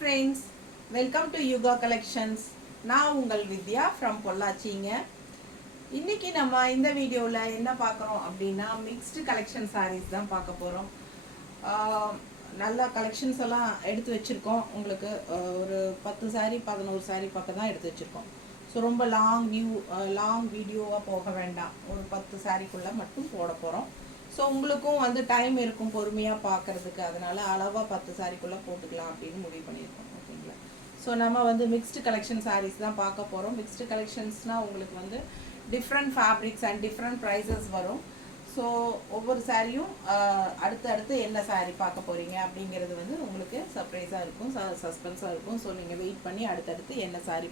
Friends, welcome to Yuga collections. நான் உங்கள் வித்யா from பொள்ளாச்சிங்க. இன்றைக்கி நம்ம இந்த வீடியோவில் என்ன பார்க்குறோம் அப்படின்னா, மிக்ஸ்டு கலெக்ஷன் சாரீஸ் தான் பார்க்க போகிறோம். நல்ல கலெக்ஷன்ஸ் எல்லாம் எடுத்து வச்சுருக்கோம். உங்களுக்கு ஒரு 10 சாரீ 11 சாரீ பக்கம் தான் எடுத்து வச்சுருக்கோம். ஸோ ரொம்ப லாங் வீடியோவாக போக வேண்டாம், ஒரு 10 சாரீக்குள்ளே மட்டும் போட போகிறோம். ஸோ உங்களுக்கும் வந்து டைம் இருக்கும் பொறுமையாக பார்க்குறதுக்கு, அதனால் அளவாக 10 சாரீக்குள்ளே போட்டுக்கலாம் அப்படின்னு முடிவு பண்ணியிருக்கோம். ஓகேங்களா? ஸோ நம்ம வந்து மிக்ஸ்டு கலெக்ஷன் சாரீஸ் தான் பார்க்க போகிறோம். மிக்ஸ்டு கலெக்ஷன்ஸ்னால் உங்களுக்கு வந்து different fabrics and different prices வரும். ஸோ ஒவ்வொரு சாரியும் அடுத்து என்ன சாரீ பார்க்க போகிறீங்க அப்படிங்கிறது வந்து உங்களுக்கு சர்ப்ரைஸாக இருக்கும், சஸ்பென்ஸாக இருக்கும். ஸோ நீங்கள் வெயிட் பண்ணி அடுத்தடுத்து என்ன சாரீ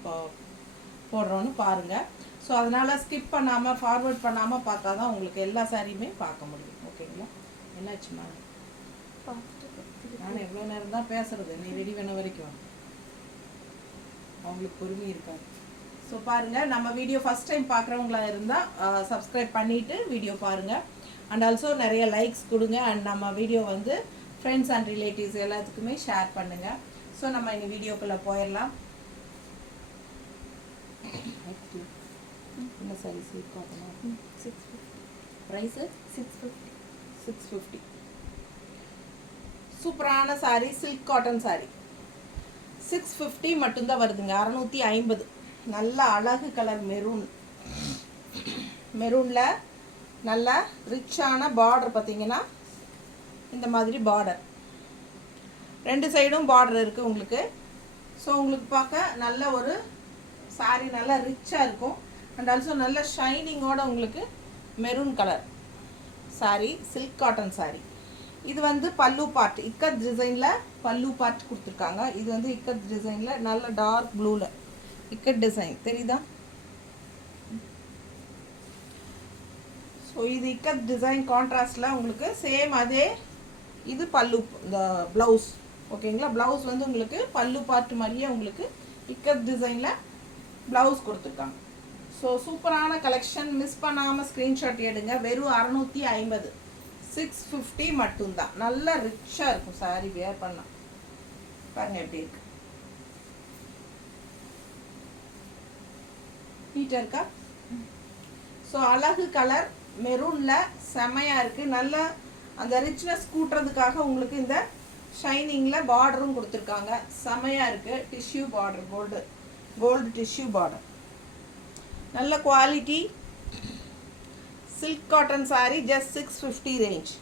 போடுறோன்னு பாருங்கள். ஸோ அதனால் ஸ்கிப் பண்ணாமல் ஃபார்வர்ட் பண்ணாமல் பார்த்தா தான் உங்களுக்கு எல்லா சாரியுமே பார்க்க முடியும். ஓகேங்களா? என்னாச்சுமா? நான் எவ்வளோ நேரம் தான் பேசுகிறது, நீ ரெடி பண்ண வரைக்கும் அவங்களுக்கு பொறுமை இருக்காது. ஸோ பாருங்கள், நம்ம வீடியோ ஃபஸ்ட் டைம் பார்க்குறவங்களா இருந்தால் சப்ஸ்கிரைப் பண்ணிவிட்டு வீடியோ பாருங்கள். அண்ட் ஆல்சோ நிறைய லைக்ஸ் கொடுங்க. அண்ட் நம்ம வீடியோ வந்து ஃப்ரெண்ட்ஸ் அண்ட் ரிலேட்டிவ்ஸ் எல்லாத்துக்குமே ஷேர் பண்ணுங்கள். ஸோ நம்ம இந்த வீடியோக்குள்ளே போயிடலாம். என்ன சாரி சில்க் காட்டனா? 650. ப்ரைஸு 650. சூப்பரான சாரி, சில்க் காட்டன் சாரி 650 மட்டும்தான் வருதுங்க. 650. நல்ல அழகு கலர் மெரூனில் நல்ல ரிச்சான பார்டர். பார்த்தீங்கன்னா இந்த மாதிரி பார்டர், 2 சைடும் பார்டர் இருக்குது உங்களுக்கு. ஸோ உங்களுக்கு பார்க்க நல்ல ஒரு சாரி, நல்லா ரிச்சாக இருக்கும். அண்ட் ஆல்சோ நல்ல ஷைனிங்கோட உங்களுக்கு maroon colour sorry, silk cotton sorry. இது வந்து பல்லு பார்ட், இக்கத் டிசைனில் பல்லு பார்ட் கொடுத்துருக்காங்க. இது வந்து இக்கத் டிசைனில் நல்ல டார்க் ப்ளூவில் இக்கத் டிசைன் தெரியுதா? ஸோ இது இக்கத் டிசைன் கான்ட்ராஸ்டில் உங்களுக்கு சேம் அதே இது பல்லு, இந்த ப்ளவுஸ். ஓகேங்களா? ப்ளவுஸ் வந்து உங்களுக்கு பல்லு பார்ட் மாதிரியே உங்களுக்கு இக்கத் டிசைனில் ப்ளவுஸ் கொடுத்துருக்காங்க. ஸோ சூப்பரான கலெக்ஷன், மிஸ் பண்ணாமல் ஸ்க்ரீன்ஷாட் எடுங்க. வெறும் 650, 650 மட்டும்தான். நல்லா ரிச்சாக இருக்கும் சாரி, வேர் பண்ணலாம். பாருங்கள் எப்படி இருக்கு, நீட்டாக இருக்கா? ஸோ அழகு கலர் மெரூனில் செமையாக இருக்குது. நல்ல அந்த ரிச்னஸ் கூட்டுறதுக்காக உங்களுக்கு இந்த ஷைனிங்கில் பார்டரும் கொடுத்துருக்காங்க. செமையாக இருக்குது. Tissue border, gold tissue border, நல்ல quality silk cotton sari. Just 650 range.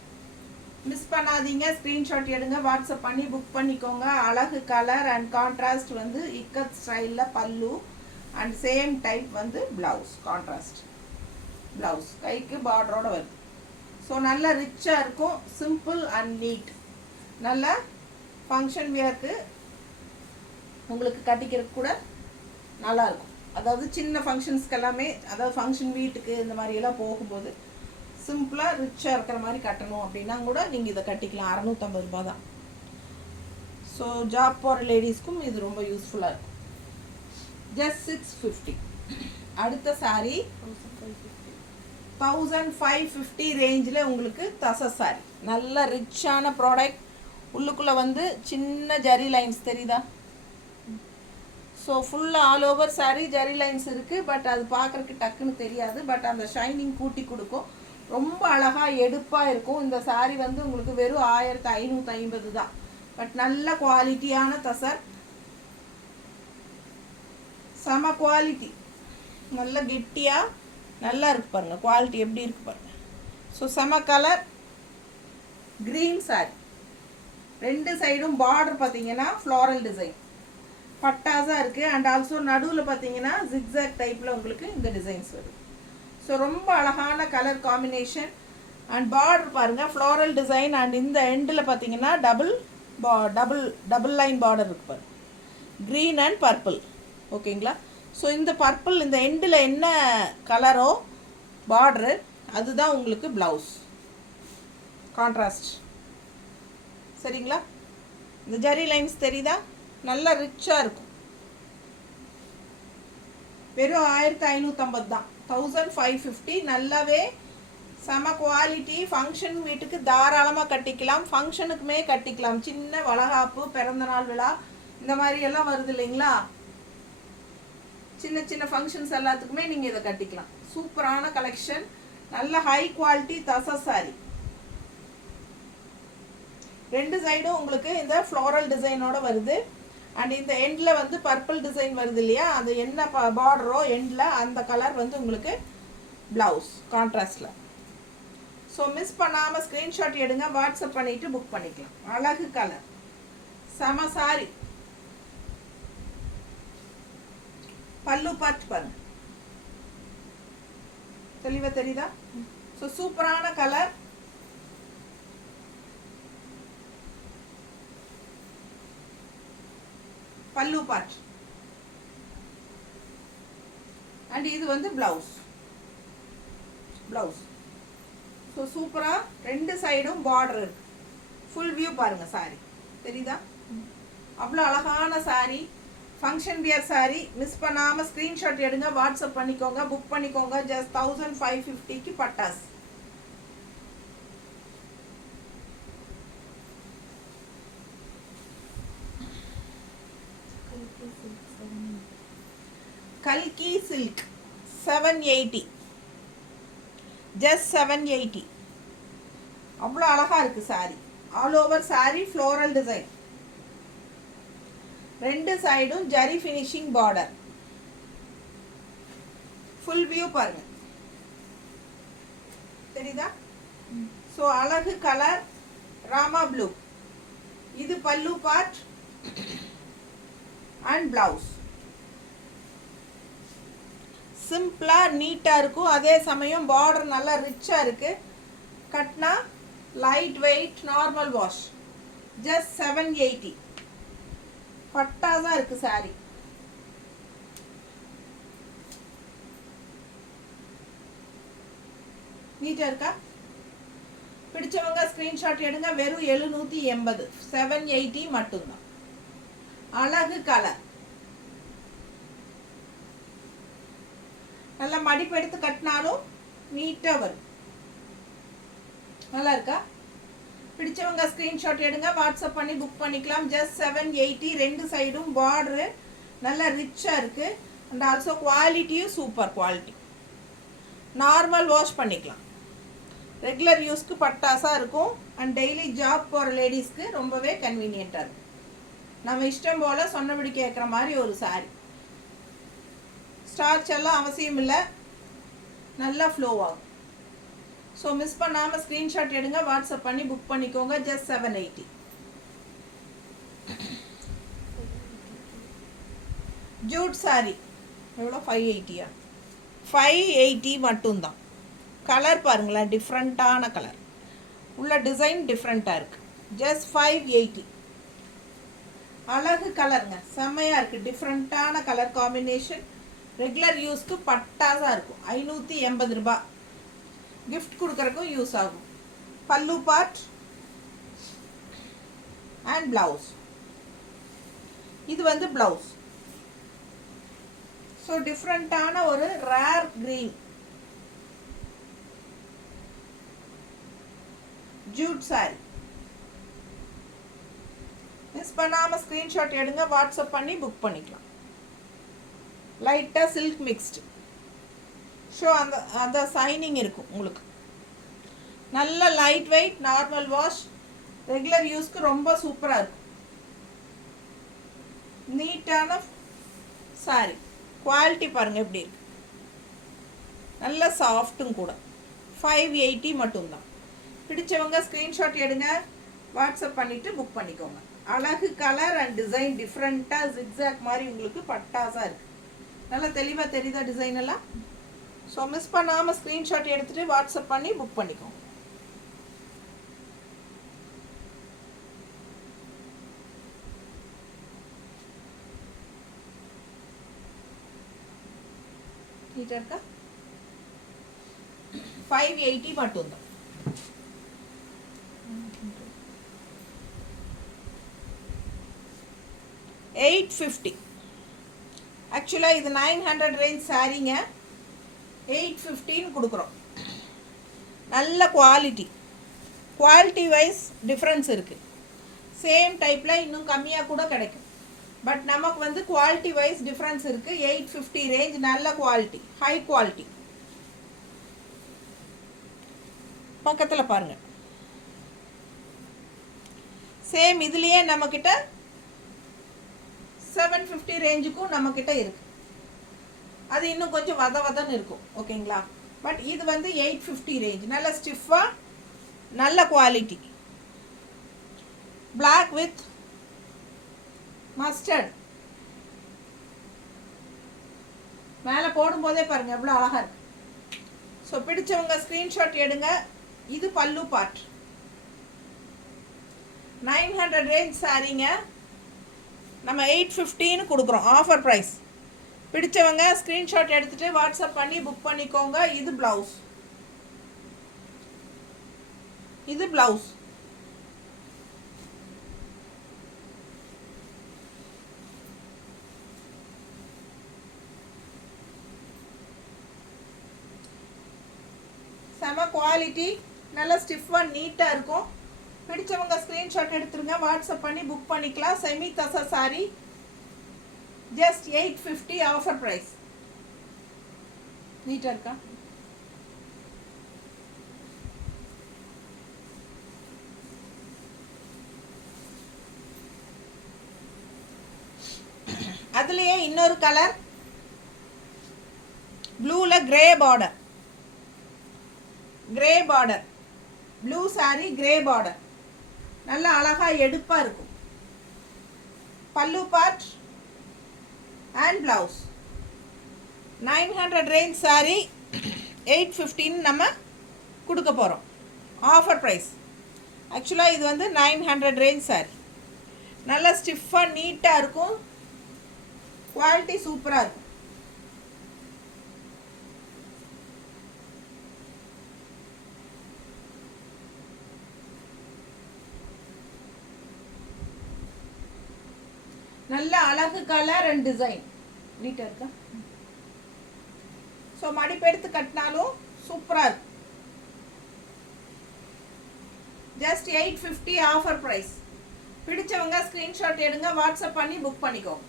Miss பண்ணாதீங்க, ஸ்க்ரீன்ஷாட் எடுங்க, வாட்ஸ்அப் பண்ணி புக் பண்ணிக்கோங்க. அழகு கலர் அண்ட் கான்ட்ராஸ்ட் வந்து இக்கத் ஸ்டைலில் பல்லு அண்ட் சேம் டைப் வந்து ப்ளவுஸ், கான்ட்ராஸ்ட் ப்ளவுஸ், கைக்கு பார்டரோடு வருது. ஸோ நல்ல ரிச்சாக இருக்கும், சிம்பிள் அண்ட் நீட். நல்ல ஃபங்க்ஷன் வியருக்கு உங்களுக்கு கட்டிக்கிறதுக்கு கூட நல்லாயிருக்கும். அதாவது சின்ன ஃபங்க்ஷன்ஸ்க்கு எல்லாமே, அதாவது ஃபங்க்ஷன் வீட்டுக்கு இந்த மாதிரியெல்லாம் போகும்போது சிம்பிளாக ரிச்சாக இருக்கிற மாதிரி கட்டணும் அப்படின்னா கூட நீங்கள் இதை கட்டிக்கலாம். 650 ரூபா தான். ஸோ ஜாப் போகிற லேடிஸ்க்கும் இது ரொம்ப யூஸ்ஃபுல்லாக இருக்கும். ஜஸ்ட் 650. அடுத்த சாரீ 1550 ரேஞ்சில் உங்களுக்கு தச சாரி. நல்ல ரிச்சான ப்ராடக்ட். உள்ளுக்குள்ளே வந்து சின்ன ஜரி லைன்ஸ் தெரியுதா? ஸோ ஃபுல்லாக all over sari zari lines இருக்குது. பட் அது பார்க்குறதுக்கு டக்குன்னு தெரியாது. பட் அந்த ஷைனிங் கூட்டி கொடுக்கும். ரொம்ப அழகாக எடுப்பாக இருக்கும். இந்த சாரீ வந்து உங்களுக்கு வெறும் 1550 தான். பட் நல்ல குவாலிட்டியான தசர், செம குவாலிட்டி, நல்ல கெட்டியாக நல்லா இருக்கு பாருங்கள். குவாலிட்டி எப்படி இருக்கு பாருங்கள். ஸோ செம கலர் க்ரீன் சாரி. 2 சைடும் பார்டர் பார்த்தீங்கன்னா ஃப்ளாரல் டிசைன் பட்டாஸாக இருக்குது. அண்ட் ஆல்சோ நடுவில் பார்த்தீங்கன்னா ஜிக்ஸாக் டைப்பில் உங்களுக்கு இந்த டிசைன்ஸ் வருது. ஸோ ரொம்ப அழகான கலர் காம்பினேஷன். அண்ட் பார்டர் பாருங்கள், ஃப்ளாரல் டிசைன். அண்ட் இந்த எண்டில் பார்த்தீங்கன்னா டபுள் லைன் பார்டர் இருக்கு பாருங்க, க்ரீன் அண்ட் பர்பிள். ஓகேங்களா? ஸோ இந்த பர்பிள் இந்த எண்டில் என்ன கலரோ பார்டரு, அதுதான் உங்களுக்கு ப்ளவுஸ், கான்ட்ராஸ்ட். சரிங்களா? இந்த ஜரி லைன்ஸ் தெரியுதா? நல்லா ரிச்சாக இருக்கும். வெறும் 1550 தான். 1550. நல்லாவே செம குவாலிட்டி. ஃபங்க்ஷன் வீட்டுக்கு தாராளமாக கட்டிக்கலாம், ஃபங்க்ஷனுக்குமே கட்டிக்கலாம். சின்ன வளகாப்பு, பிறந்தநாள் விழா, இந்த மாதிரி எல்லாம் வருது இல்லைங்களா, சின்ன சின்ன ஃபங்க்ஷன்ஸ் எல்லாத்துக்குமே நீங்கள் இதை கட்டிக்கலாம். சூப்பரான கலெக்ஷன், நல்ல ஹை குவாலிட்டி தசா சாரி. ரெண்டு சைடும் உங்களுக்கு இந்த ஃப்ளோரல் டிசைனோட வருது. அண்ட் இந்த எண்டில் வந்து பர்பிள் டிசைன் வருது இல்லையா, அந்த என்ன பார்டரோ எண்டில் அந்த கலர் வந்து உங்களுக்கு ப்ளவுஸ் கான்ட்ராஸ்டில். ஸோ மிஸ் பண்ணாமல் ஸ்க்ரீன்ஷாட் எடுங்க, வாட்ஸ்அப் பண்ணிவிட்டு புக் பண்ணிக்கலாம். அழகு கலர், செம சாரி. பல்லு பார்த்து பாருங்க, தெளிவா தெரியுதா? ஸோ சூப்பரான கலர். பல்லு பார்ட் அண்ட் இது வந்து பிளவுஸ். ஸோ சூப்பராக ரெண்டு சைடும் பார்டர் இருக்கு. ஃபுல் வியூ பாருங்க, சாரி தெரியுதா? அவ்வளோ அழகான sorry, function wear sorry. Miss பண்ணாமல் ஸ்க்ரீன்ஷாட் எடுங்க, வாட்ஸ்அப் பண்ணிக்கோங்க, புக் பண்ணிக்கோங்க. ஜஸ்ட் 1550க்கு பட்டாஸ். கல்கி சில்க் 780, ஜஸ்ட் 780. அவ்வளோ அழகாக இருக்குது sorry. All over sorry floral design, ரெண்டு சைடும் zari finishing border. Full view பாருங்க, தெரியுதா? ஸோ அழகு கலர், ராமா ப்ளூ. இது பல்லு பார்ட் அண்ட் பிளவுஸ். சிம்பிளாக நீட்டாக இருக்கும், அதே சமயம் பார்டர் நல்லா ரிச்சாக இருக்குது. கட்னா light weight, normal wash. Just 780. பட்டாதான் இருக்குது சாரி. நீட்டாக இருக்கா? பிடிச்சவங்க ஸ்க்ரீன்ஷாட் எடுங்க. வெறும் 780, 780 மட்டும்தான். அழகு கலர், நல்லா மடிப்பு எடுத்து கட்டினாலும் நீட்டாக வரும். நல்லா இருக்கா? பிடிச்சவங்க ஸ்க்ரீன்ஷாட் எடுங்க, வாட்ஸ்அப் பண்ணி புக் பண்ணிக்கலாம். ஜஸ்ட் 780. ரெண்டு சைடும் பார்டரு நல்லா ரிச்சாக இருக்குது. அண்ட் ஆல்சோ குவாலிட்டியும் சூப்பர் குவாலிட்டி. நார்மல் வாஷ் பண்ணிக்கலாம். ரெகுலர் யூஸ்க்கு பட்டாசாக இருக்கும். அண்ட் டெய்லி ஜாப் போகிற லேடிஸ்க்கு ரொம்பவே கன்வீனியண்ட்டாக இருக்கும். நம்ம இஷ்டம் போல் சொன்னபடி கேட்குற மாதிரி ஒரு சாரி. ஸ்டார்ச் எல்லாம் அவசியம் இல்லை, நல்லா ஃப்ளோ ஆகும். ஸோ மிஸ் பண்ணாமல் ஸ்க்ரீன்ஷாட் எடுங்க, வாட்ஸ்அப் பண்ணி புக் பண்ணிக்கோங்க. ஜஸ்ட் 780. ஜூட் சாரி எவ்வளோ? 580. 580 மட்டும்தான். கலர் பாருங்களேன், டிஃப்ரெண்ட்டான கலர். உள்ள டிசைன் டிஃப்ரெண்ட்டாக இருக்குது. ஜஸ்ட் 580. அழகு கலருங்க, செம்மையாக இருக்குது. டிஃப்ரெண்ட்டான கலர் காம்பினேஷன். ரெகுலர் யூஸ்க்கு பட்டாசாக இருக்கும். 580 ரூபாய். கிஃப்ட் கொடுக்குறக்கும் யூஸ் ஆகும். பல்லு பார்ட் அண்ட் பிளவுஸ். இது வந்து பிளவுஸ். ஸோ டிஃப்ரெண்ட்டான ஒரு rare green jute sari. Miss பண்ணாமல் ஸ்க்ரீன்ஷாட் எடுங்க, வாட்ஸ்அப் பண்ணி புக் பண்ணிக்கலாம். லைட்டாக சில்க் மிக்ஸ்டு. ஸோ அந்த சைனிங் இருக்கும் உங்களுக்கு. நல்ல light weight, normal wash, regular யூஸ்க்கு ரொம்ப சூப்பராக இருக்கும். நீட்டான சாரி. குவாலிட்டி பாருங்கள் எப்படி இருக்கு. நல்ல சாஃப்ட்டும் கூட. 580 மட்டும்தான். பிடிச்சவங்க ஸ்க்ரீன்ஷாட் எடுங்க, வாட்ஸ்அப் பண்ணிவிட்டு புக் பண்ணிக்கோங்க. அழகு கலர் அண்ட் டிசைன் டிஃப்ரெண்ட்டாக ஜிக்ஸாக் மாதிரி உங்களுக்கு பட்டாசாக இருக்குது. நல்லா தெளிவாக தெரியுதா டிசைன் எல்லாம்? ஸோ மிஸ் பண்ணாமல் ஸ்க்ரீன்ஷாட் எடுத்துகிட்டு வாட்ஸ்அப் பண்ணி புக் பண்ணிக்கோங்க. நீட்டாக இருக்கா? 580 மட்டும்தான். $850. ஆக்சுவலாக இது 900 ரேஞ்ச் சாரீங்க. 850 கொடுக்குறோம். நல்ல குவாலிட்டி வைஸ் டிஃப்ரென்ஸ் இருக்குது. சேம் டைப்பில் இன்னும் கம்மியாக கூட கிடைக்கும். பட் நமக்கு வந்து குவாலிட்டி வைஸ் டிஃப்ரென்ஸ் இருக்குது. 850 ரேஞ்ச், நல்ல குவாலிட்டி, ஹை குவாலிட்டி. பக்கத்தில் பாருங்கள். சேம் இதுலேயே நம்மக்கிட்ட 750 ரேஞ்சுக்கும் நம்மக்கிட்ட இருக்குது. அது இன்னும் கொஞ்சம் வதன்னு இருக்கும். ஓகேங்களா? பட் இது வந்து 850 ரேஞ்ச், நல்ல ஸ்டிஃபாக, நல்ல குவாலிட்டி. Black with mustard. மேலே போடும்போதே பாருங்கள் எவ்வளோ அழகாக இருக்கு. ஸோ பிடிச்சவங்க ஸ்க்ரீன்ஷாட் எடுங்க. இது பல்லு பார்ட். 900 ரேஞ்ச் சாரீங்க, நம்ம 850ன்னு கொடுக்குறோம், ஆஃபர் ப்ரைஸ். பிடிச்சவங்க ஸ்க்ரீன்ஷாட் எடுத்துகிட்டு வாட்ஸ்அப் பண்ணி புக் பண்ணிக்கோங்க. இது ப்ளவுஸ், இது ப்ளவுஸ். செம குவாலிட்டி, நல்ல ஸ்டிஃபாக நீட்டாக இருக்கும். பிடிச்சவங்க ஸ்க்ரீன்ஷாட் எடுத்துருங்க, வாட்ஸ்அப் பண்ணி புக் பண்ணிக்கலாம். செமி தசா சாரி, ஜஸ்ட் 850 ஆஃபர் ப்ரைஸ். நீட்டாக இருக்கா? அதுலேயே இன்னொரு கலர், ப்ளூவில் grey border, grey border, blue sorry, grey border, நல்ல அழகாக எடுப்பாக இருக்கும். பல்லு part and blouse. 900 range sorry 850 நம்ம கொடுக்க போகிறோம், ஆஃபர் ப்ரைஸ். ஆக்சுவலாக இது வந்து 900 ரேஞ்ச் சாரி, நல்ல ஸ்டிஃபாக நீட்டாக இருக்கும், குவாலிட்டி சூப்பராக இருக்கும். நல்ல அழகு கலர் அண்ட் டிசைன், நீட்டாக இருக்கா? ஸோ மடிப்பு எடுத்து கட்டினாலும் சூப்பராக இருக்கும். Just 850 offer price. பிடிச்சவங்க ஸ்க்ரீன்ஷாட் எடுங்க, வாட்ஸ்அப் பண்ணி புக் பண்ணிக்கோங்க.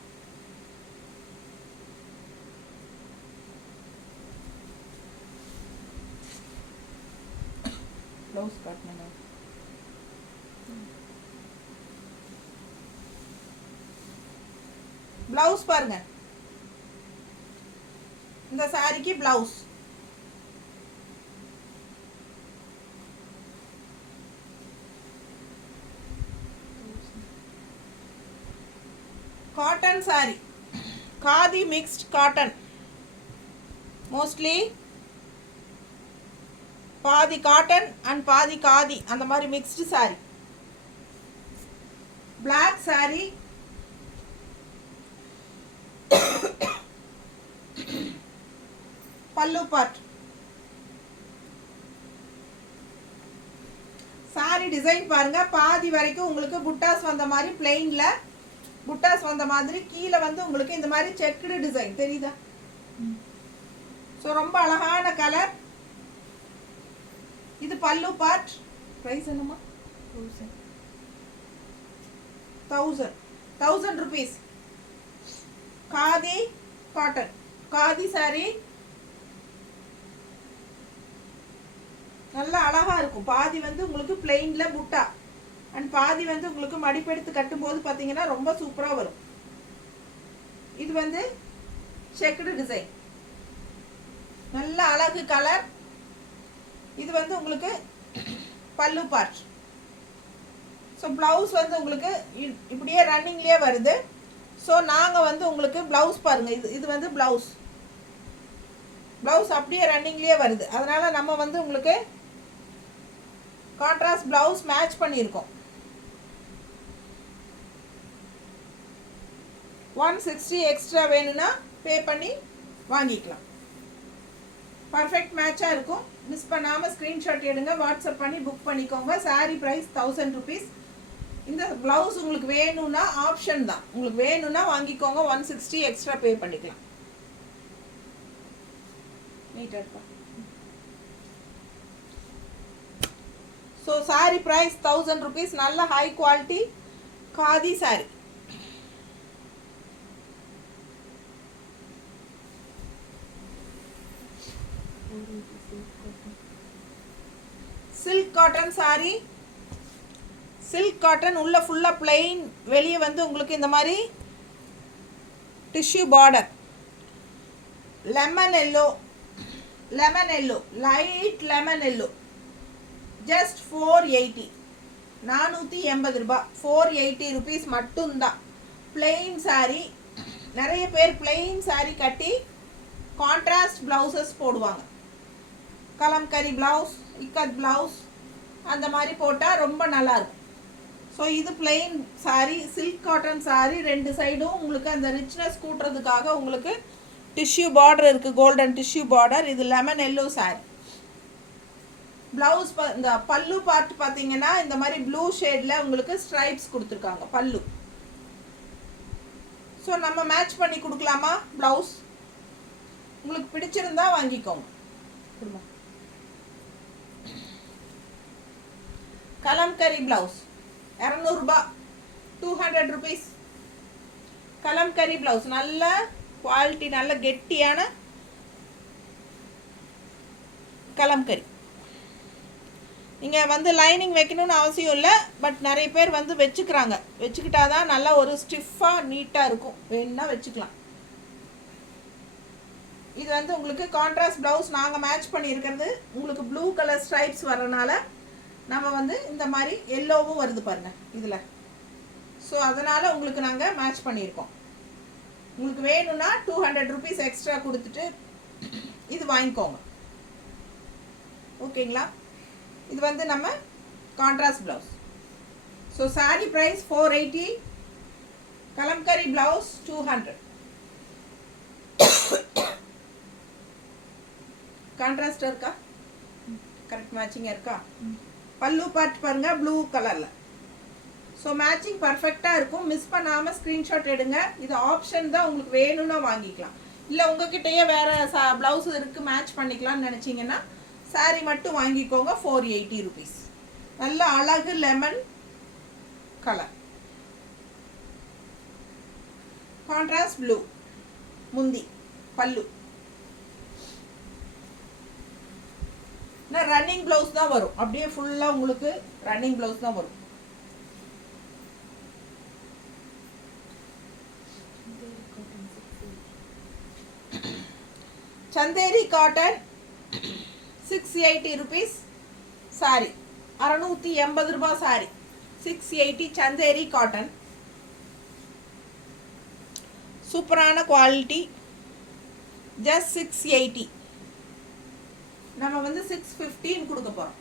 ப்ளவுஸ் காட்டணும். ப்ளவுஸ் பாருங்க, இந்த சாரிக்கு blouse. Cotton sari, khadi mixed cotton, mostly பாதி காட்டன் அண்ட் பாதி காதி, அந்த மாதிரி மிக்ஸ்டு சாரி. பிளாக் சாரி, பல்லு பார்ட். சாரி டிசைன் பாருங்க, பாதி வரைக்கும் உங்களுக்கு புட்டாஸ் வந்த மாதிரி, பிளெயின்ல புட்டாஸ் வந்த மாதிரி, கீழே வந்து உங்களுக்கு இந்த மாதிரி செக்குடு டிசைன் தெரியுதா? ஸோ ரொம்ப அழகான கலர். இது பல்லு பார்ட். ப்ரைஸ் என்னமா? 1000 rupees. Khadi cotton, khadi sorry, நல்லா அழகா இருக்கும். பாதி வந்து உங்களுக்கு பிளெயின்ல புட்டா அண்ட் பாதி வந்து உங்களுக்கு மடிப்பெடுத்து கட்டும் போது பார்த்தீங்கன்னா ரொம்ப சூப்பராக வரும். இது வந்து செக்குடு டிசைன், நல்ல அழகு கலர். இது வந்து உங்களுக்கு பல்லு பார்ட். ஸோ ப்ளவுஸ் வந்து உங்களுக்கு இப்படியே ரன்னிங்லேயே வருது. ஸோ நாங்கள் வந்து உங்களுக்கு ப்ளவுஸ் பாருங்கள், இது வந்து ப்ளவுஸ் அப்படியே ரன்னிங்லேயே வருது. அதனால் நம்ம வந்து உங்களுக்கு கான்ட்ராஸ்ட் ப்ளவுஸ் மேட்ச் பண்ணியிருக்கோம். 160 எக்ஸ்ட்ரா வேணும்னா பே பண்ணி வாங்கிக்கலாம். பர்ஃபெக்ட் மேட்சாக இருக்கும். மிஸ் பண்ணாமல் ஸ்க்ரீன்ஷாட் எடுங்க, வாட்ஸ்அப் பண்ணி புக் பண்ணிக்கோங்க. Sari price 1000 rupees. இந்த ப்ளவுஸ் உங்களுக்கு வேணும்னா ஆப்ஷன் தான், உங்களுக்கு வேணும்னா வாங்கிக்கோங்க, 160 எக்ஸ்ட்ரா பே பண்ணிக்கலாம். நீட்டாக இருக்கும். So sari price 1000 rupees. நல்ல high quality khadi sari. Silk cotton sari, silk cotton உள்ள ஃபுல்லாக பிளெயின், வெளியே வந்து உங்களுக்கு இந்த மாதிரி tissue border. Lemon yellow, lemon yellow, light lemon yellow, just 480, 480 ரூபாய், 480 ருபீஸ் மட்டும்தான். பிளெயின் சாரீ. நிறைய பேர் பிளெயின் சாரீ கட்டி கான்ட்ராஸ்ட் ப்ளவுசஸ் போடுவாங்க. கலம்கரி ப்ளவுஸ், இக்கத் ப்ளவுஸ் அந்த மாதிரி போட்டால் ரொம்ப நல்லாயிருக்கும். ஸோ இது plain sari, silk cotton sari. ரெண்டு சைடும் உங்களுக்கு அந்த ரிச்னஸ் கூட்டுறதுக்காக உங்களுக்கு டிஷ்யூ பார்டர் இருக்குது, கோல்டன் டிஷ்யூ பார்டர். இது லெமன் எல்லோ சாரீ. ப்ளவுஸ் இந்த பல்லு பார்ட் பார்த்தீங்கன்னா இந்த மாதிரி ப்ளூ ஷேடில் உங்களுக்கு ஸ்ட்ரைப்ஸ் கொடுத்துருக்காங்க பல்லு. ஸோ நம்ம மேட்ச் பண்ணி கொடுக்கலாமா? ப்ளவுஸ் உங்களுக்கு பிடிச்சிருந்தா வாங்கிக்கோங்க. கலம்கரி ப்ளவுஸ் 200 ரூபாய், 200 ருபீஸ். கலம்கரி ப்ளவுஸ் நல்ல குவாலிட்டி, நல்ல கெட்டியான கலம்கரி. நீங்கள் வந்து லைனிங் வைக்கணும்னு அவசியம் இல்லை, பட் நிறைய பேர் வந்து வச்சுக்கிறாங்க. வச்சுக்கிட்டா தான் நல்லா ஒரு ஸ்டிஃபாக நீட்டாக இருக்கும். வேணுன்னா வச்சுக்கலாம். இது வந்து உங்களுக்கு கான்ட்ராஸ்ட் ப்ளவுஸ் நாங்கள் மேட்ச் பண்ணியிருக்கிறது. உங்களுக்கு ப்ளூ கலர் ஸ்ட்ரைப்ஸ் வரனால நம்ம வந்து இந்த மாதிரி எல்லோவும் வருது பாருங்கள் இதில். ஸோ அதனால் உங்களுக்கு நாங்கள் மேட்ச் பண்ணியிருக்கோம். உங்களுக்கு வேணும்னா 200 ருபீஸ் எக்ஸ்ட்ரா கொடுத்துட்டு இது வாங்கிக்கோங்க. ஓகேங்களா? இது வந்து நம்ம contrast blouse. So sari price 480, Kalamkari blouse 200. கான்ட்ராஸ்டாக இருக்கா? கரெக்ட் மேட்சிங்காக இருக்கா? பல்லு பார்ட் பாருங்கள் ப்ளூ கலரில். ஸோ மேட்சிங் பர்ஃபெக்டாக இருக்கும். மிஸ் பண்ணாமல் ஸ்க்ரீன்ஷாட் எடுங்க. இது ஆப்ஷன் தான், உங்களுக்கு வேணும்னா வாங்கிக்கலாம். இல்லை உங்ககிட்டயே வேறு ப்ளவுஸ் இருக்குது மேட்ச் பண்ணிக்கலாம்னு நினச்சிங்கன்னா சாரீ மட்டும் வாங்கிக்கோங்க. 480 ருபீஸ். நல்ல அழகு லெமன் கலர், கான்ட்ராஸ்ட் ப்ளூ முந்தி பல்லு. ரன்னிங் ப்ளவுஸ் தான் வரும். அப்படியே ஃபுல்லாக உங்களுக்கு ரன்னிங் ப்ளவுஸ் தான் வரும். சந்தேரி காட்டன் 680 ருபீஸ் சாரி, 680 ரூபாய் சாரி. 680 சந்தேரி காட்டன், சூப்பரான குவாலிட்டி. ஜஸ்ட் 680. நம்ம வந்து 650 கொடுக்க போகிறோம்,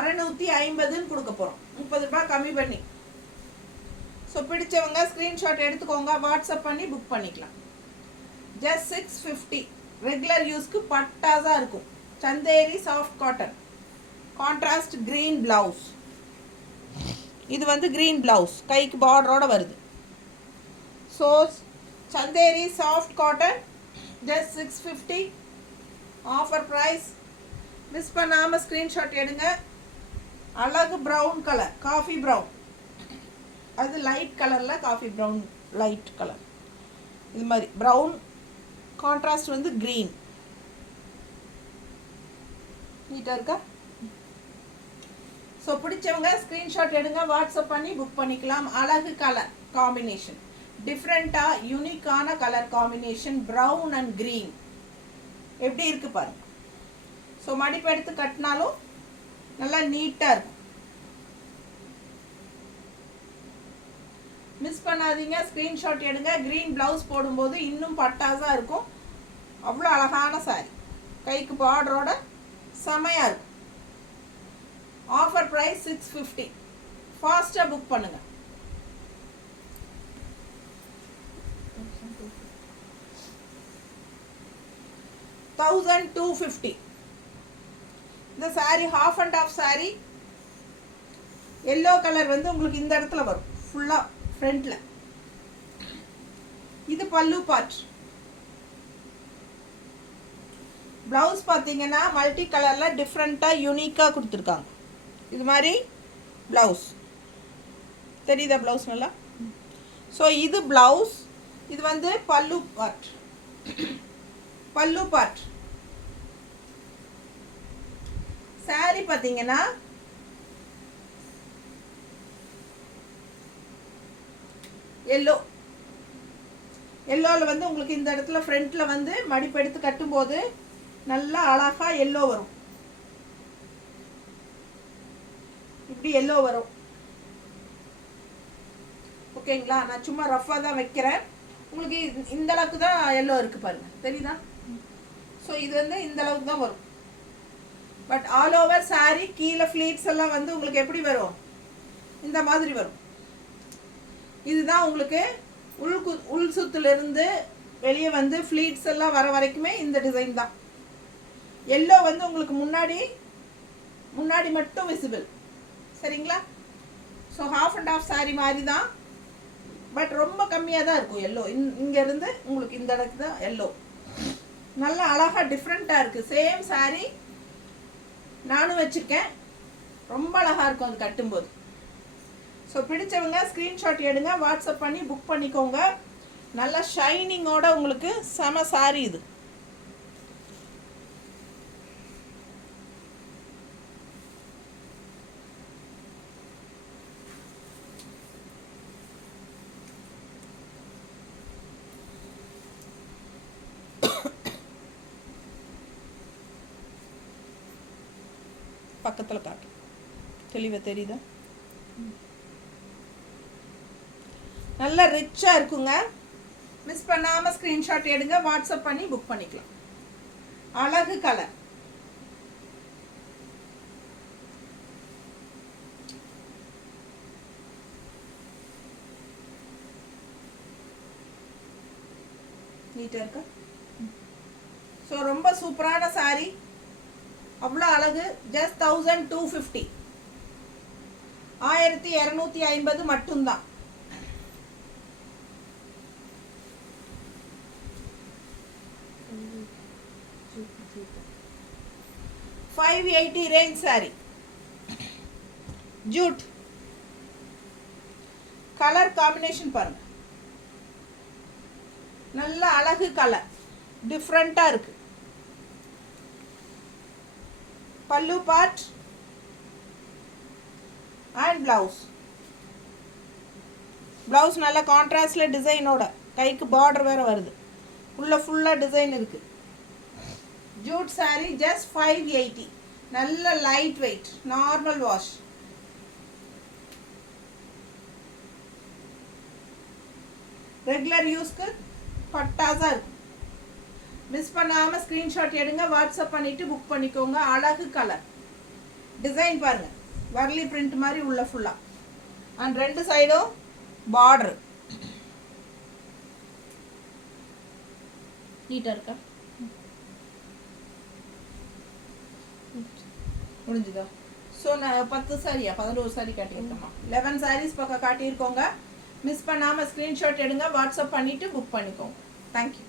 650 கொடுக்க போகிறோம், 30 ரூபாய் கம்மி பண்ணி. ஸோ பிடிச்சவங்க ஸ்க்ரீன்ஷாட் எடுத்துக்கோங்க, வாட்ஸ்அப் பண்ணி புக் பண்ணிக்கலாம். ஜஸ்ட் 650. ரெகுலர் யூஸ்க்கு பட்டாதான் இருக்கும். Chanderi soft cotton, contrast green blouse. இது வந்து க்ரீன் ப்ளவுஸ் கைக்கு பார்டரோட வருது. So Chanderi soft cotton just 650. Offer price. Miss பண்ணாமல் ஸ்க்ரீன்ஷாட் எடுங்க. அழகு ப்ரௌன் கலர், காஃபி ப்ரௌன். அது லைட் கலரில் காஃபி ப்ரௌன், லைட் கலர். இது மாதிரி ப்ரௌன், கான்ட்ராஸ்ட் வந்து க்ரீன். நீட்டாக இருக்கா? ஸோ பிடிச்சவங்க ஸ்க்ரீன்ஷாட் எடுங்க, வாட்ஸ்அப் பண்ணி புக் பண்ணிக்கலாம். அழகு கலர் காம்பினேஷன், டிஃப்ரெண்ட்டாக யூனிக்கான colour combination, brown and green. எப்படி இருக்குது பாருங்க. ஸோ மடிப்பு எடுத்து கட்டினாலும் நல்லா நீட்டாக இருக்கும். மிஸ் பண்ணாதீங்க, ஸ்க்ரீன்ஷாட் எடுங்க. க்ரீன் ப்ளவுஸ் போடும்போது இன்னும் பட்டாஸாக இருக்கும். அவ்வளோ அழகான சாரி, கைக்கு பார்டரோட செமையாக இருக்கும். Offer price 650. ஃபாஸ்ட்டாக புக் பண்ணுங்கள். $1250. இந்த sari half and half sari. Yellow colour வந்து உங்களுக்கு இந்த இடத்துல வரும் ஃபுல்லாக ஃப்ரண்ட்டில். இது பல்லு பார்ட். ப்ளவுஸ் பார்த்தீங்கன்னா மல்டி கலரில் டிஃப்ரெண்ட்டாக யூனிக்காக கொடுத்துருக்காங்க. இது மாதிரி ப்ளவுஸ் தெரியுதா? ப்ளவுஸ் நல்லா. ஸோ இது ப்ளவுஸ். இது வந்து பல்லு பார்ட். பல்லு பார்ட் saree பார்த்தீங்கன்னா எல்லோவில் வந்து உங்களுக்கு இந்த இடத்துல ஃப்ரண்ட்டில் வந்து மடிப்பு எடுத்து கட்டும்போது நல்லா அழகாக எல்லோ வரும். இப்படி எல்லோ வரும். ஓகேங்களா? நான் சும்மா ரஃபாக தான் வைக்கிறேன். உங்களுக்கு இந்த அளவுக்கு தான் எல்லோ இருக்குது பாருங்கள், தெரியுதா? ஸோ இது வந்து இந்த அளவுக்கு தான் வரும். பட் ஆல் ஓவர் சாரீ கீழே ஃப்ளீட்ஸ் எல்லாம் வந்து உங்களுக்கு எப்படி வரும்? இந்த மாதிரி வரும். இதுதான் உங்களுக்கு உள் சுத்துலேருந்து வெளியே வந்து ஃப்ளீட்ஸ் எல்லாம் வர வரைக்குமே இந்த டிசைன் தான். எல்லோ வந்து உங்களுக்கு முன்னாடி மட்டும் விசிபிள். சரிங்களா? So half and of sari மாதிரி தான், பட் ரொம்ப கம்மியாக தான் இருக்கும் எல்லோ. இங்கேருந்து உங்களுக்கு இந்த இடத்துக்கு தான் எல்லோ. நல்லா அழகாக டிஃப்ரெண்ட்டாக இருக்குது. சேம் சாரீ நானும் வச்சுருக்கேன். ரொம்ப அழகாக இருக்கும் அது கட்டும்போது. ஸோ பிடிச்சவங்க ஸ்க்ரீன்ஷாட் எடுங்க, வாட்ஸ்அப் பண்ணி புக் பண்ணிக்கோங்க. நல்லா ஷைனிங்கோட உங்களுக்கு செம சாரீ இது. பக்கத்தில் காட்டு, தெளிவாக தெரியுதா? நல்லா ரிச்சாக இருக்குங்க. மிஸ் பண்ணாமல் ஸ்க்ரீன்ஷாட் எடுங்க, வாட்ஸ்அப் பண்ணி புக் பண்ணிக்கலாம். அழகு கலர். நீட்டாக இருக்கா? ஸோ ரொம்ப சூப்பரான சாரீ, அவ்வளோ அழகு. ஜஸ்ட் 1250, 1250 மட்டும்தான். $580 range sari. Jute colour combination பாருங்க, நல்ல அழகு கலர், டிஃப்ரெண்டா இருக்கு. பல்லு பார்ட் அண்ட் பிளவுஸ் நல்ல கான்ட்ராஸ்ட்ல டிசைனோட, கைக்கு பார்டர் வேற வருது, உள்ள ஃபுல்லா டிசைன் இருக்கு. Jute sari just 580. நல்ல light weight, normal wash. Regular யூஸ்க்கு பட்டாசா இருக்கும். மிஸ் பண்ணாமல் ஸ்க்ரீன்ஷாட் எடுங்க, வாட்ஸ்அப் பண்ணிவிட்டு புக் பண்ணிக்கோங்க. அழகு கலர், டிசைன் பாருங்கள், வரலி பிரிண்ட் மாதிரி உள்ள ஃபுல்லாக. அண்ட் ரெண்டு சைடும் பார்டர் நீட்டாக இருக்கா? முடிஞ்சுதா? ஸோ நான் 10 சாரியா 11 சாரி காட்டியிருக்கேம்மா. 11 சாரீஸ் பக்கம் காட்டியிருக்கோங்க. மிஸ் பண்ணாமல் ஸ்க்ரீன்ஷாட் எடுங்க, வாட்ஸ்அப் பண்ணிவிட்டு புக் பண்ணிக்கோங்க. தேங்க்யூ.